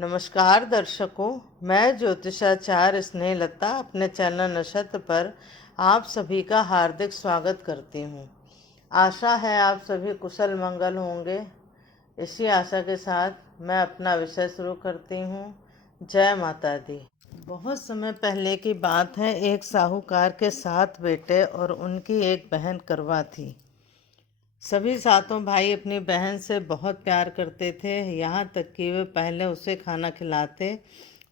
नमस्कार दर्शकों, मैं ज्योतिषाचार्य स्नेहलता अपने चैनल नक्षत्र पर आप सभी का हार्दिक स्वागत करती हूँ। आशा है आप सभी कुशल मंगल होंगे। इसी आशा के साथ मैं अपना विषय शुरू करती हूँ। जय माता दी। बहुत समय पहले की बात है। एक साहूकार के 7 बेटे और उनकी एक बहन करवा थी। सभी सातों भाई अपनी बहन से बहुत प्यार करते थे, यहाँ तक कि वे पहले उसे खाना खिलाते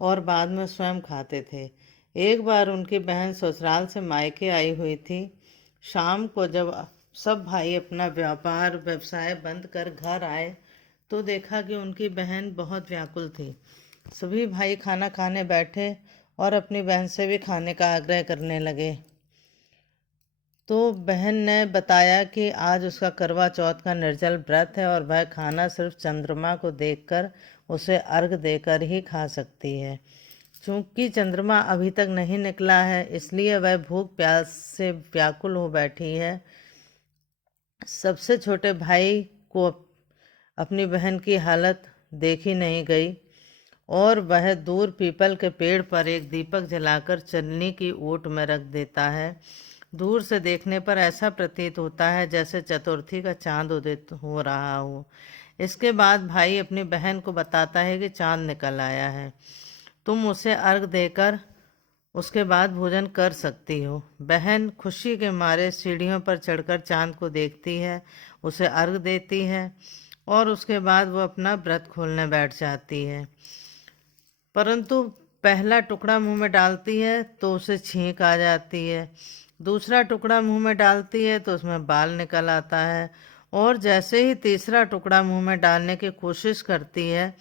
और बाद में स्वयं खाते थे। एक बार उनकी बहन ससुराल से मायके आई हुई थी। शाम को जब सब भाई अपना व्यापार व्यवसाय बंद कर घर आए तो देखा कि उनकी बहन बहुत व्याकुल थी। सभी भाई खाना खाने बैठे और अपनी बहन से भी खाने का आग्रह करने लगे। तो बहन ने बताया कि आज उसका करवा चौथ का निर्जल व्रत है और वह खाना सिर्फ चंद्रमा को देखकर उसे अर्घ देकर ही खा सकती है। चूंकि चंद्रमा अभी तक नहीं निकला है, इसलिए वह भूख प्यास से व्याकुल हो बैठी है। सबसे छोटे भाई को अपनी बहन की हालत देखी नहीं गई और वह दूर पीपल के पेड़ पर एक दीपक जलाकर चलनी की ओट में रख देता है। दूर से देखने पर ऐसा प्रतीत होता है जैसे चतुर्थी का चांद उदित हो रहा हो। इसके बाद भाई अपनी बहन को बताता है कि चांद निकल आया है, तुम उसे अर्घ देकर उसके बाद भोजन कर सकती हो। बहन खुशी के मारे सीढ़ियों पर चढ़कर चांद को देखती है, उसे अर्घ देती है और उसके बाद वो अपना व्रत खोलने बैठ जाती है। परंतु पहला टुकड़ा मुंह में डालती है तो उसे छींक आ जाती है, दूसरा टुकड़ा मुंह में डालती है तो उसमें बाल निकल आता है और जैसे ही तीसरा टुकड़ा मुंह में डालने की कोशिश करती है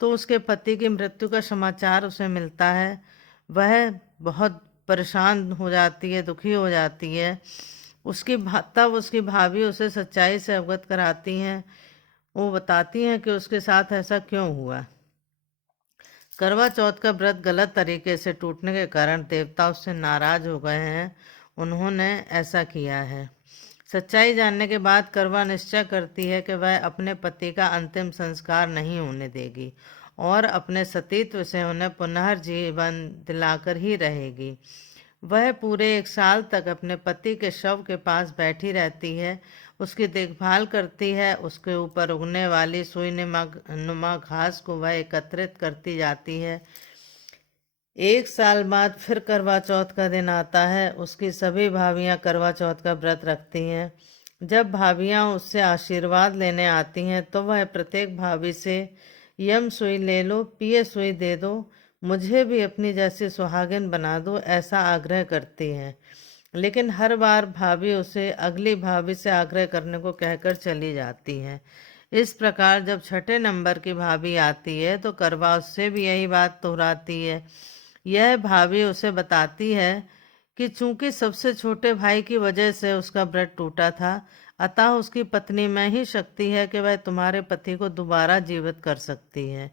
तो उसके पति की मृत्यु का समाचार उसे मिलता है। वह बहुत परेशान हो जाती है, दुखी हो जाती है। तब उसकी भाभी उसे सच्चाई से अवगत कराती हैं। वो बताती हैं कि उसके साथ ऐसा क्यों हुआ। करवा चौथ का व्रत गलत तरीके से टूटने के कारण देवता उससे नाराज हो गए हैं, उन्होंने ऐसा किया है। सच्चाई जानने के बाद करवा निश्चय करती है कि वह अपने पति का अंतिम संस्कार नहीं होने देगी और अपने सतीत्व से उन्हें पुनर्जीवन दिलाकर ही रहेगी। वह पूरे 1 साल तक अपने पति के शव के पास बैठी रहती है, उसकी देखभाल करती है, उसके ऊपर उगने वाली सुई नुमा घास को वह एकत्रित करती जाती है। 1 साल बाद फिर करवा चौथ का दिन आता है। उसकी सभी भाभियां करवा चौथ का व्रत रखती हैं। जब भाभियां उससे आशीर्वाद लेने आती हैं तो वह प्रत्येक भाभी से यम सुई ले लो, पिए सुई दे दो, मुझे भी अपनी जैसी सुहागिन बना दो, ऐसा आग्रह करती हैं। लेकिन हर बार भाभी उसे अगली भाभी से आग्रह करने को कहकर चली जाती है। इस प्रकार जब छठे नंबर की भाभी आती है तो करवा उससे भी यही बात दोहराती है। यह भाभी उसे बताती है कि चूंकि सबसे छोटे भाई की वजह से उसका व्रत टूटा था, अतः उसकी पत्नी में ही शक्ति है कि वह तुम्हारे पति को दोबारा जीवित कर सकती है।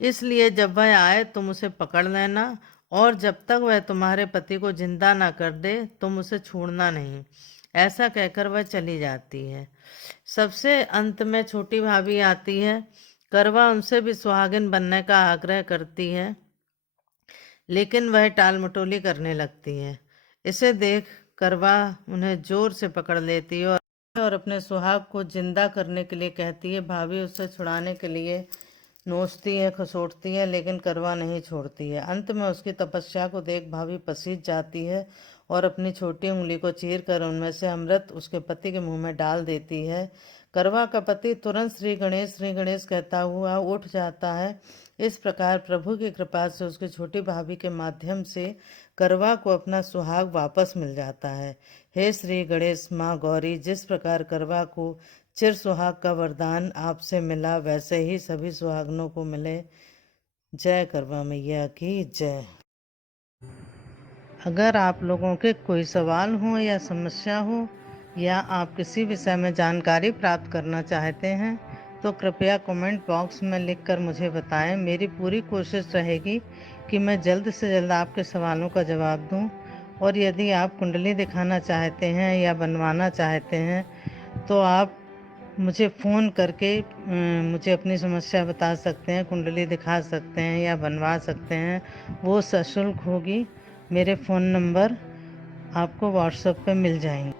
इसलिए जब वह आए तुम उसे पकड़ लेना और जब तक वह तुम्हारे पति को जिंदा ना कर दे तुम उसे छोड़ना नहीं। ऐसा कहकर वह चली जाती है। सबसे अंत में छोटी भाभी आती है। करवा उनसे भी सुहागिन बनने का आग्रह करती है, लेकिन वह टाल मटोली करने लगती है। इसे देख करवा उन्हें जोर से पकड़ लेती है और अपने सुहाग को जिंदा करने के लिए कहती है। भाभी उसे छुड़ाने के लिए नोचती है, खसोटती है, लेकिन करवा नहीं छोड़ती है। अंत में उसकी तपस्या को देख भाभी पसीज जाती है और अपनी छोटी उंगली को चीर कर उनमें से अमृत उसके पति के मुंह में डाल देती है। करवा का पति तुरंत श्री गणेश कहता हुआ उठ जाता है। इस प्रकार प्रभु की कृपा से उसकी छोटी भाभी के माध्यम से करवा को अपना सुहाग वापस मिल जाता है। हे श्री गणेश माँ गौरी, जिस प्रकार करवा को चिर सुहाग का वरदान आपसे मिला, वैसे ही सभी सुहागनों को मिले। जय करवा मैया की जय। अगर आप लोगों के कोई सवाल हो या समस्या हो या आप किसी विषय में जानकारी प्राप्त करना चाहते हैं तो कृपया कमेंट बॉक्स में लिखकर मुझे बताएं। मेरी पूरी कोशिश रहेगी कि मैं जल्द से जल्द आपके सवालों का जवाब दूं। और यदि आप कुंडली दिखाना चाहते हैं या बनवाना चाहते हैं तो आप मुझे फ़ोन करके मुझे अपनी समस्या बता सकते हैं, कुंडली दिखा सकते हैं या बनवा सकते हैं। वो सशुल्क होगी। मेरे फ़ोन नंबर आपको व्हाट्सएप पे मिल जाएंगे।